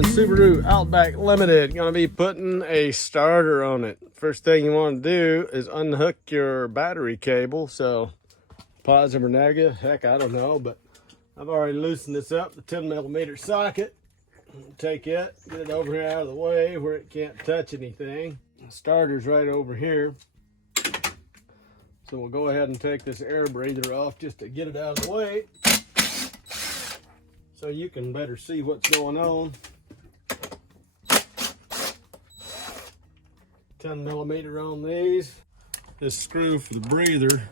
on Subaru Outback Limited. Gonna be putting a starter on it. First thing you want to do is unhook your battery cable. So positive or negative, heck, I don't know, but I've already loosened this up, the 10mm socket. Take it, get it over here out of the way where it can't touch anything. The starter's right over here. So we'll go ahead and take this air breather off just to get it out of the way, so you can better see what's going on. 10mm on these. This screw for the breather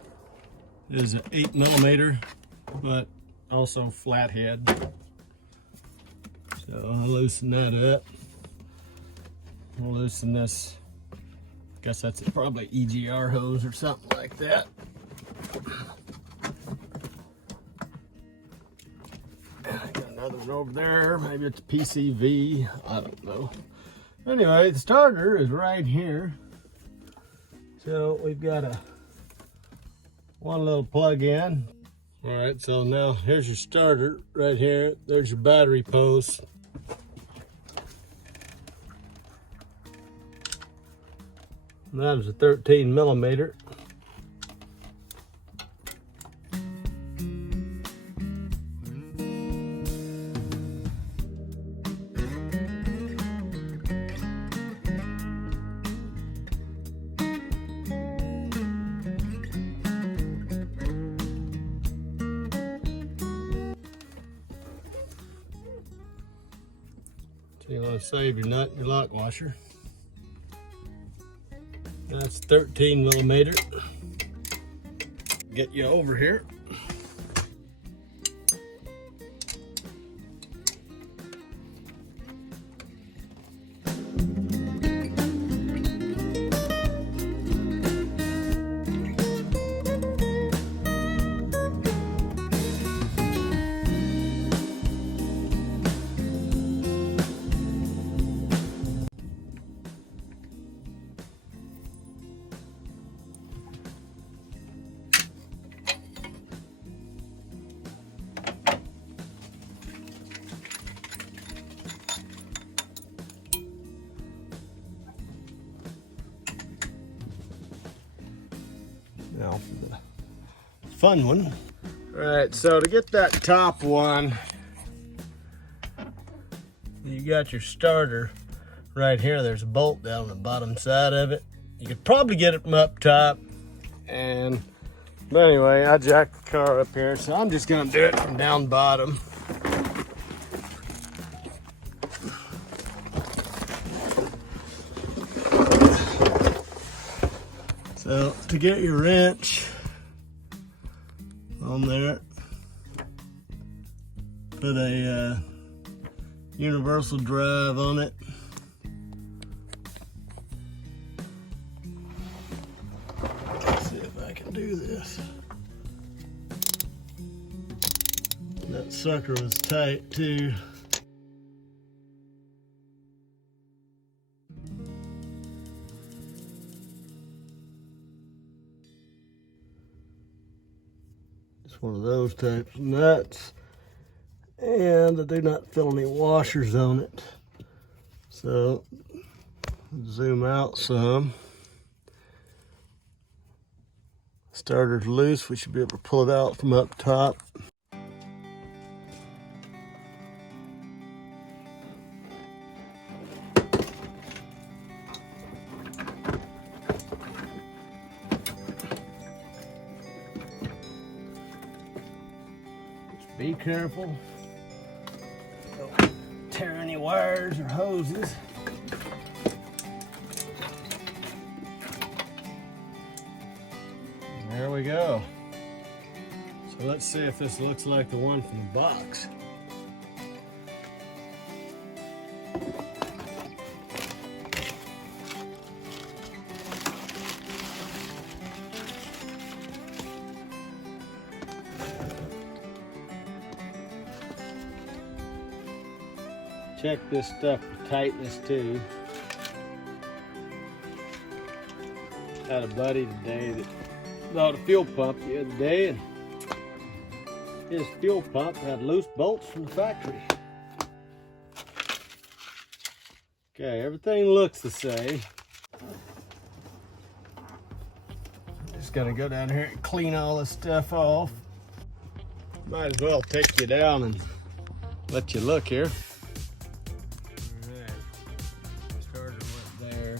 is an 8mm, but also flathead. So I'll loosen that up. I'll loosen this. I guess that's probably EGR hose or something like that. I got another one over there. Maybe it's PCV. I don't know. Anyway, the starter is right here. So we've got one little plug in. All right, so now here's your starter right here. There's your battery post. And that is a 13mm. So you want to save your nut and your lock washer. That's 13mm. Get you over here. Now for the fun one. All right, so to get that top one, you got your starter right here. There's a bolt down the bottom side of it. You could probably get it from up top. But anyway, I jacked the car up here, so I'm just gonna do it from down bottom. So to get your wrench on there, put a universal drive on it. Let's see if I can do this. That sucker was tight too. One of those types of nuts, and I do not feel any washers on it. So zoom out some. Starter's loose. We should be able to pull it out from up top. Be careful, don't tear any wires or hoses. There we go. So let's see if this looks like the one from the box. Check this stuff for tightness too. Had a buddy today that bought a fuel pump the other day, and his fuel pump had loose bolts from the factory. Okay, everything looks the same. Just gonna go down here and clean all this stuff off. Might as well take you down and let you look here. Alright, starter went there.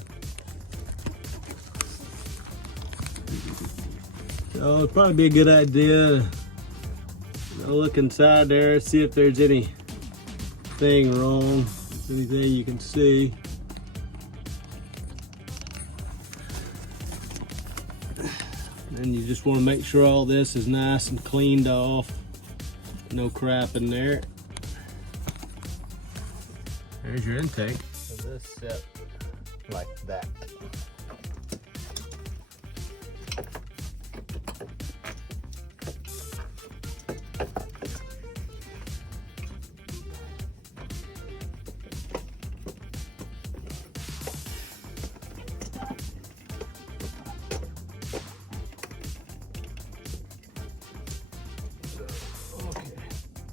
So it'd probably be a good idea to look inside there, see if there's anything wrong, anything you can see. And you just want to make sure all this is nice and cleaned off. No crap in there. There's your intake. So this set like that.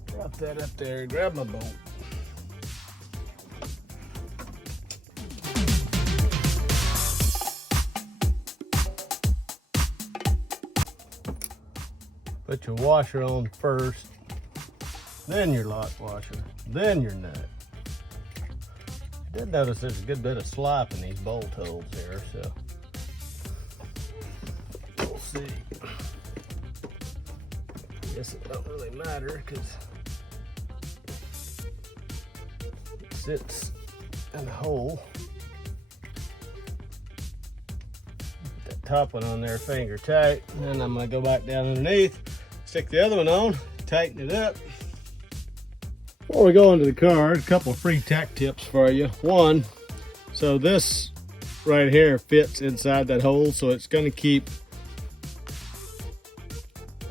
Drop that up there, grab my bolt. Put your washer on first, then your lock washer, then your nut. I did notice there's a good bit of slop in these bolt holes here, so we'll see. I guess it don't really matter because it sits in a hole. Put that top one on there finger tight, and then I'm gonna go back down underneath, stick the other one on, tighten it up. Before we go into the car, a couple of free tech tips for you. One, so this right here fits inside that hole, so it's gonna keep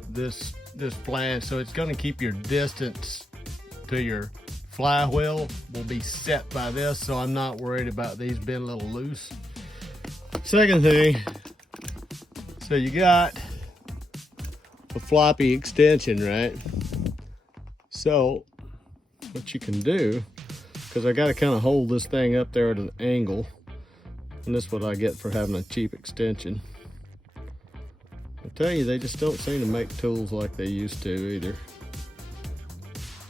this flange, so it's going to keep your distance to your flywheel will be set by this, so I'm not worried about these being a little loose. Second thing, so you got a floppy extension, right? So what you can do, because I got to kind of hold this thing up there at an angle, and this is what I get for having a cheap extension. I tell you, they just don't seem to make tools like they used to either.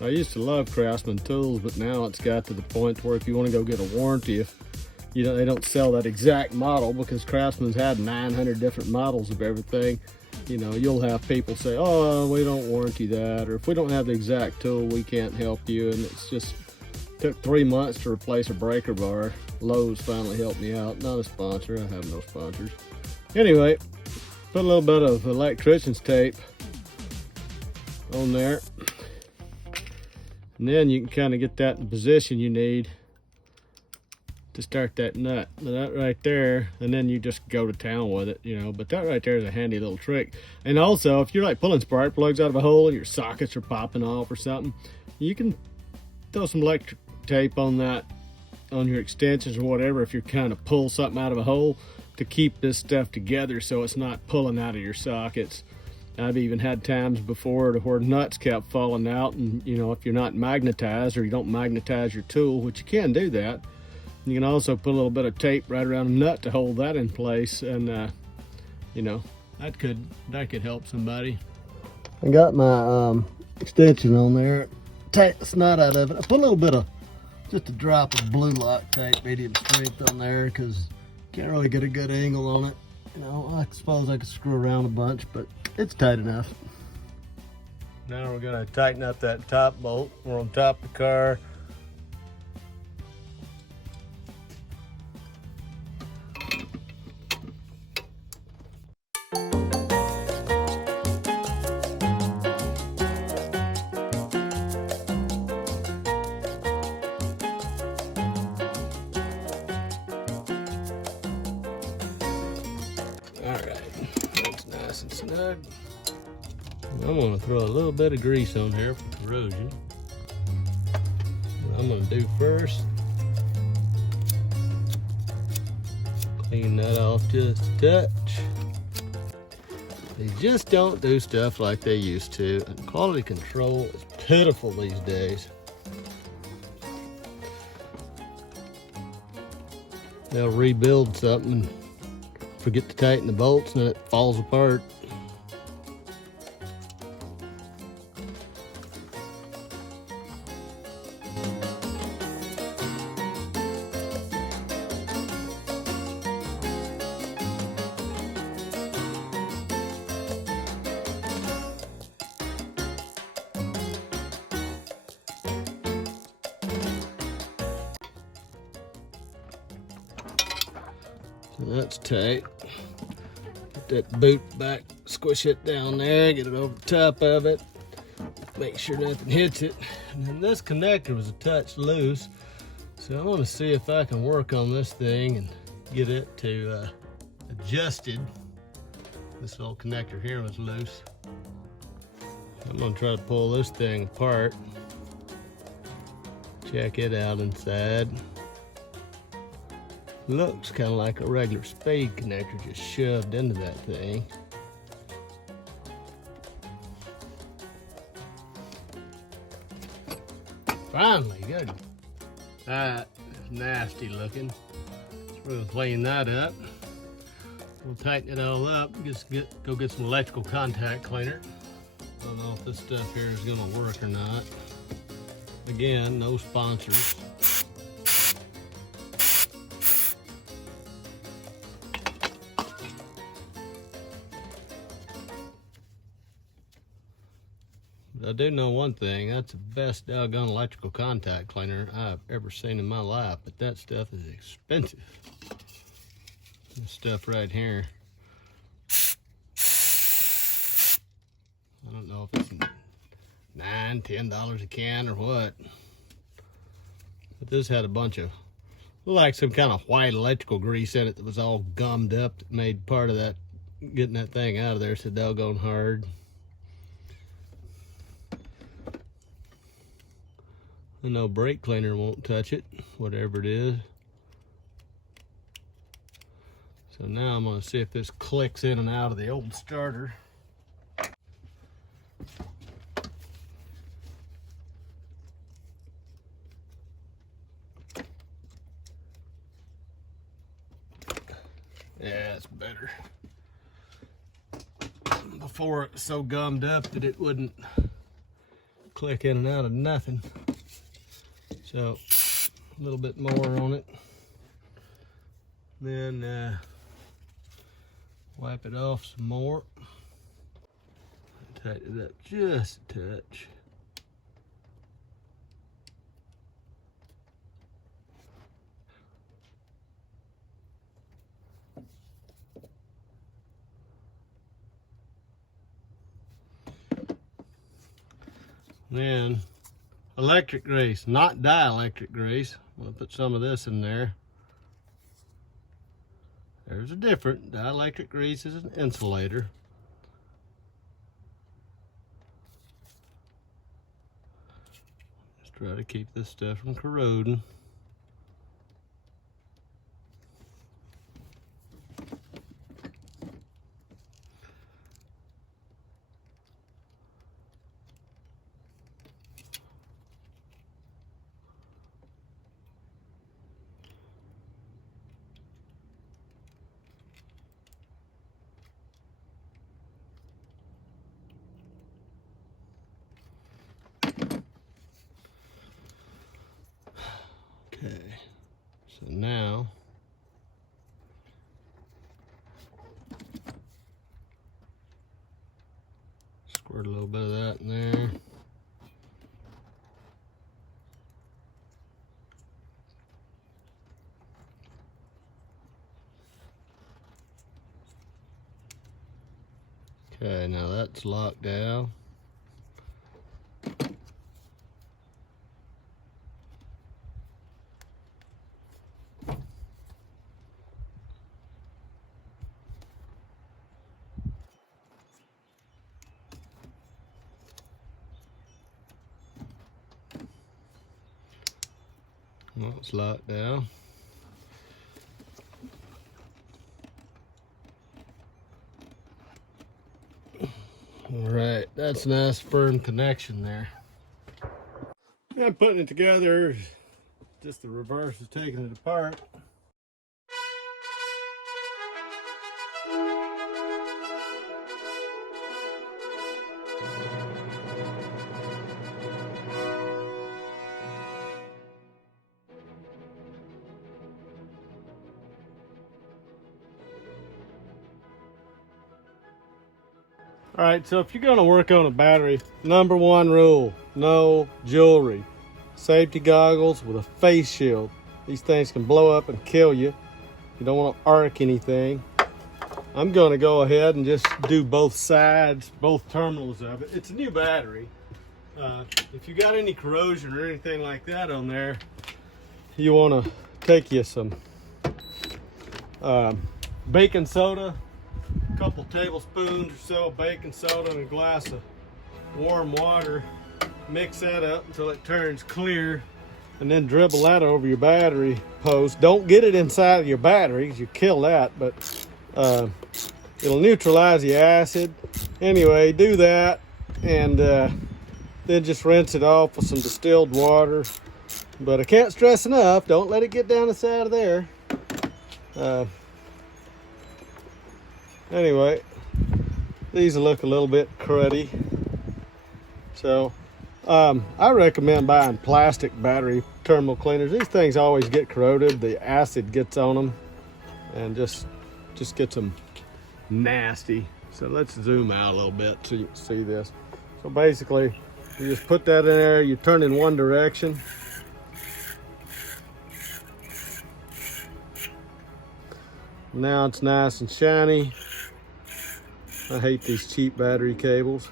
I used to love Craftsman tools, but now it's got to the point where if you want to go get a warranty, if you know they don't sell that exact model, because Craftsman's had 900 different models of everything. You know, you'll have people say, "Oh, we don't warranty that," or "If we don't have the exact tool, we can't help you." And it's just took 3 months to replace a breaker bar. Lowe's finally helped me out. Not a sponsor. I have no sponsors. Anyway. Put a little bit of electrician's tape on there, and then you can kind of get that in the position you need to start that nut. Now that right there, and then you just go to town with it, you know. But that right there is a handy little trick. And also, if you're like pulling spark plugs out of a hole and your sockets are popping off or something, you can throw some electric tape on that, on your extensions or whatever, if you're kind of pull something out of a hole, to keep this stuff together so it's not pulling out of your sockets. I've even had times before where nuts kept falling out, and you know, if you're not magnetized or you don't magnetize your tool, which you can do that, you can also put a little bit of tape right around the nut to hold that in place, and you know, that could help somebody. I got my extension on there, take the snot out of it. I put a little bit of, just a drop of blue lock tape, medium strength on there, because can't really get a good angle on it. You know, I suppose I could screw around a bunch, but it's tight enough. Now we're gonna tighten up that top bolt. We're on top of the car. And snug. I'm going to throw a little bit of grease on here for corrosion. What I'm going to do first, clean that off just a touch. They just don't do stuff like they used to, and quality control is pitiful these days. they'll rebuild something and forget to tighten the bolts, and then it falls apart. So that's tight. Get that boot back, squish it down there, get it over the top of it, make sure nothing hits it. And then this connector was a touch loose, so I want to see if I can work on this thing and get it to adjusted. This little connector here was loose. I'm going to try to pull this thing apart, check it out inside. Looks kind of like a regular spade connector just shoved into that thing. Finally, good. That is nasty looking. So we're gonna clean that up. We'll tighten it all up. Go get some electrical contact cleaner. I don't know if this stuff here is gonna work or not. Again, no sponsors. I do know one thing, that's the best doggone electrical contact cleaner I've ever seen in my life, but that stuff is expensive. This stuff right here, I don't know if it's $9, $10 a can or what, but this had a bunch of, looked like some kind of white electrical grease in it that was all gummed up that made part of that, getting that thing out of there so doggone hard. I know brake cleaner won't touch it, whatever it is. So now I'm going to see if this clicks in and out of the old starter. Yeah, it's better. Before it was so gummed up that it wouldn't click in and out of nothing. So a little bit more on it, then wipe it off some more, tighten it up just a touch. Then electric grease, not dielectric grease. I'm gonna put some of this in there. There's a difference. Dielectric grease is an insulator. Just try to keep this stuff from corroding. Okay, so now squirt a little bit of that in there. Okay, now that's locked down. Well, it's locked down. All right, that's a nice firm connection there. I'm putting it together, just the reverse is taking it apart. All right, so if you're gonna work on a battery, number one rule, no jewelry. Safety goggles with a face shield. These things can blow up and kill you. You don't wanna arc anything. I'm gonna go ahead and just do both sides, both terminals of it. It's a new battery. If you got any corrosion or anything like that on there, you wanna take you some baking soda, a couple tablespoons or so of baking soda and a glass of warm water. Mix that up until it turns clear, and then dribble that over your battery post. Don't get it inside of your battery because you kill that, but it'll neutralize the acid. Anyway, do that, and then just rinse it off with some distilled water. But I can't stress enough, don't let it get down the side of there. Anyway, these look a little bit cruddy. So I recommend buying plastic battery terminal cleaners. These things always get corroded. The acid gets on them and just gets them nasty. So let's zoom out a little bit so you can see this. So basically, you just put that in there, you turn in one direction. Now it's nice and shiny. I hate these cheap battery cables.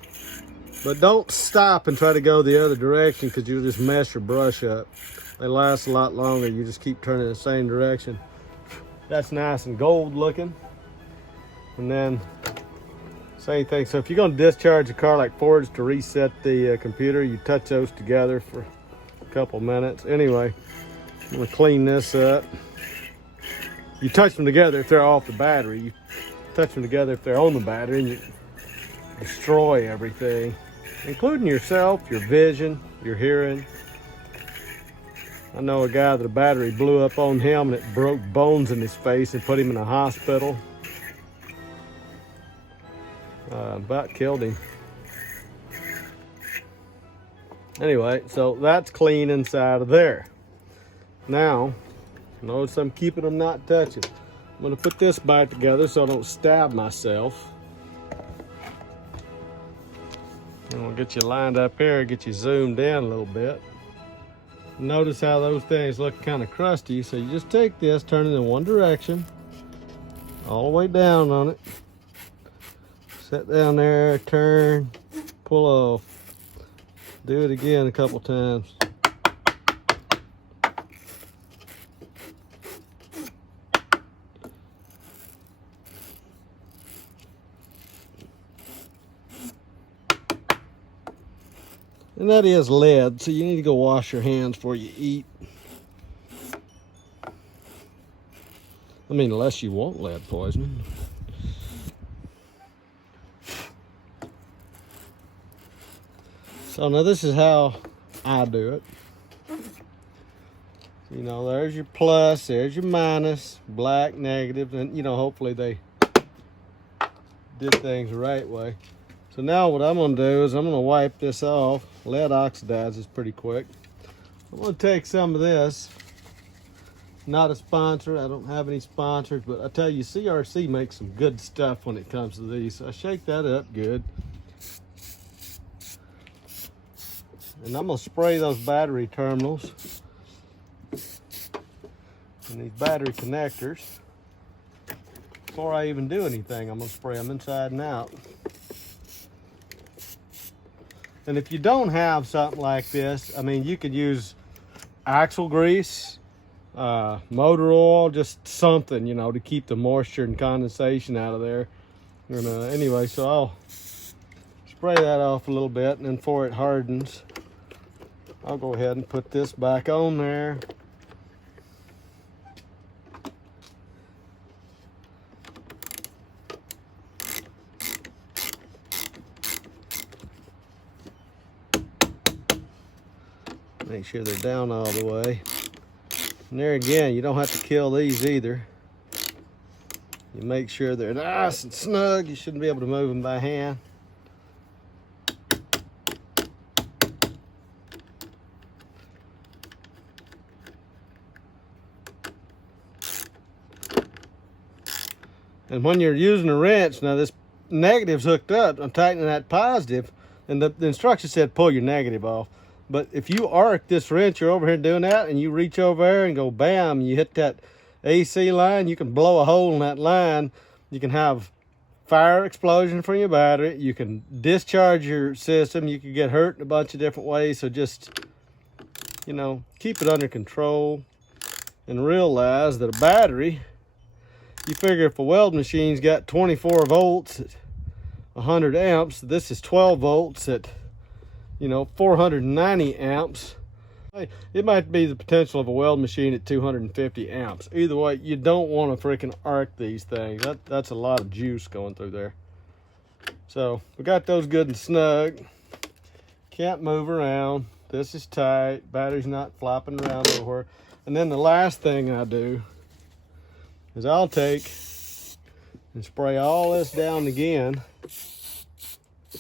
But don't stop and try to go the other direction because you'll just mess your brush up. They last a lot longer. You just keep turning the same direction. That's nice and gold looking. And then same thing. So if you're going to discharge a car like Ford's to reset the computer, you touch those together for a couple minutes. Anyway, I'm going to clean this up. You touch them together if they're off the battery. You touch them together if they're on the battery, and you destroy everything, including yourself, your vision, your hearing. I know a guy that a battery blew up on him and it broke bones in his face and put him in a hospital. About killed him. Anyway, so that's clean inside of there. Now, notice I'm keeping them not touching. I'm gonna put this back together so I don't stab myself. And we'll get you lined up here, get you zoomed in a little bit. Notice how those things look kind of crusty. So you just take this, turn it in one direction, all the way down on it. Set down there, turn, pull off. Do it again a couple times. And that is lead, so you need to go wash your hands before you eat. I mean, unless you want lead poisoning. So now this is how I do it. You know, there's your plus, there's your minus, black, negative, and you know, hopefully they did things the right way. So now what I'm gonna do is I'm gonna wipe this off. Lead oxidizes pretty quick. I'm gonna take some of this. Not a sponsor, I don't have any sponsors, but I tell you, CRC makes some good stuff when it comes to these. So I shake that up good. And I'm gonna spray those battery terminals and these battery connectors. Before I even do anything, I'm gonna spray them inside and out. And if you don't have something like this, I mean, you could use axle grease, motor oil, just something, you know, to keep the moisture and condensation out of there. And anyway, so I'll spray that off a little bit, and then before it hardens, I'll go ahead and put this back on there. Make sure they're down all the way. And there again, you don't have to kill these either. You make sure they're nice and snug. You shouldn't be able to move them by hand. And when you're using a wrench, now this negative's hooked up, I'm tightening that positive, and the instructions said pull your negative off. But if you arc this wrench, you're over here doing that, and you reach over there and go bam, you hit that AC line, you can blow a hole in that line. You can have fire explosion from your battery. You can discharge your system. You can get hurt in a bunch of different ways. So just, you know, keep it under control and realize that a battery, you figure if a weld machine's got 24 volts at 100 amps, this is 12 volts at, you know, 490 amps. It might be the potential of a weld machine at 250 amps. Either way, you don't want to freaking arc these things. That's a lot of juice going through there. So we got those good and snug. Can't move around. This is tight. Battery's not flopping around everywhere. And then the last thing I do is I'll take and spray all this down again.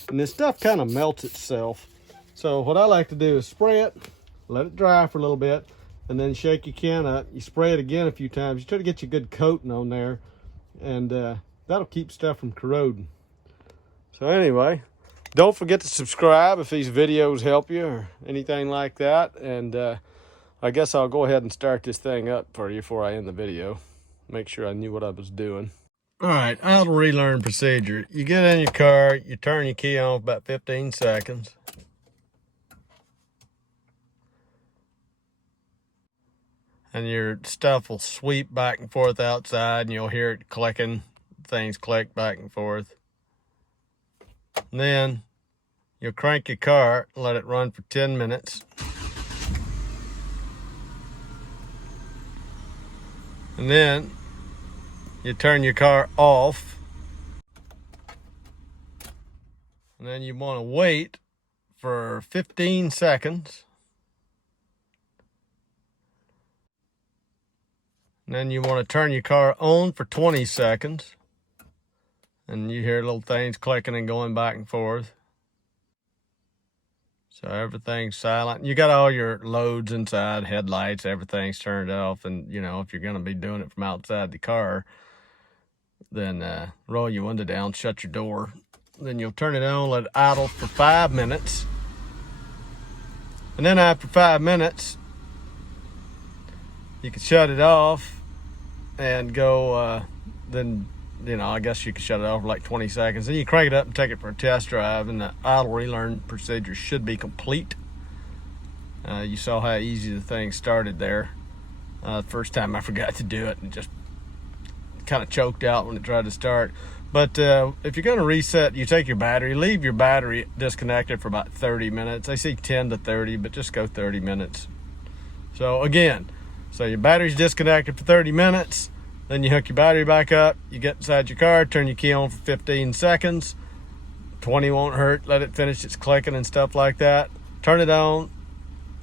And this stuff kind of melts itself. So what I like to do is spray it, let it dry for a little bit, and then shake your can up. You spray it again a few times. You try to get your good coating on there, and that'll keep stuff from corroding. So anyway, don't forget to subscribe if these videos help you or anything like that. And I guess I'll go ahead and start this thing up for you before I end the video. Make sure I knew what I was doing. All right, auto relearn procedure. You get in your car, you turn your key on for about 15 seconds. And your stuff will sweep back and forth outside, and you'll hear it clicking. Things click back and forth. And then you'll crank your car and let it run for 10 minutes. And then you turn your car off. And then you want to wait for 15 seconds. And then you want to turn your car on for 20 seconds. And you hear little things clicking and going back and forth. So everything's silent. You got all your loads inside, headlights, everything's turned off. And, you know, if you're going to be doing it from outside the car, then roll your window down, shut your door. Then you'll turn it on, let it idle for 5 minutes. And then after 5 minutes, you can shut it off and go, then, you know, I guess you can shut it off for like 20 seconds. Then you crank it up and take it for a test drive, and the auto relearn procedure should be complete. You saw how easy the thing started there. The first time I forgot to do it and just kind of choked out when it tried to start. But if you're going to reset, you take your battery, leave your battery disconnected for about 30 minutes. I see 10 to 30, but just go 30 minutes. So again, so your battery's disconnected for 30 minutes, then you hook your battery back up, you get inside your car, turn your key on for 15 seconds, 20 won't hurt, let it finish its clicking and stuff like that. Turn it on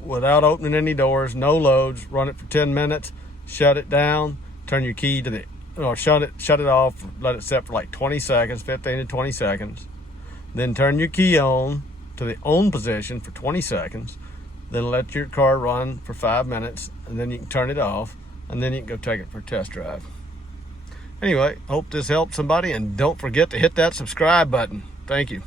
without opening any doors, no loads, run it for 10 minutes, shut it down, turn your key to the, or shut it off, let it set for like 20 seconds, 15 to 20 seconds. Then turn your key on to the on position for 20 seconds. Then let your car run for 5 minutes, and then you can turn it off, and then you can go take it for a test drive. Anyway, hope this helped somebody, and don't forget to hit that subscribe button. Thank you.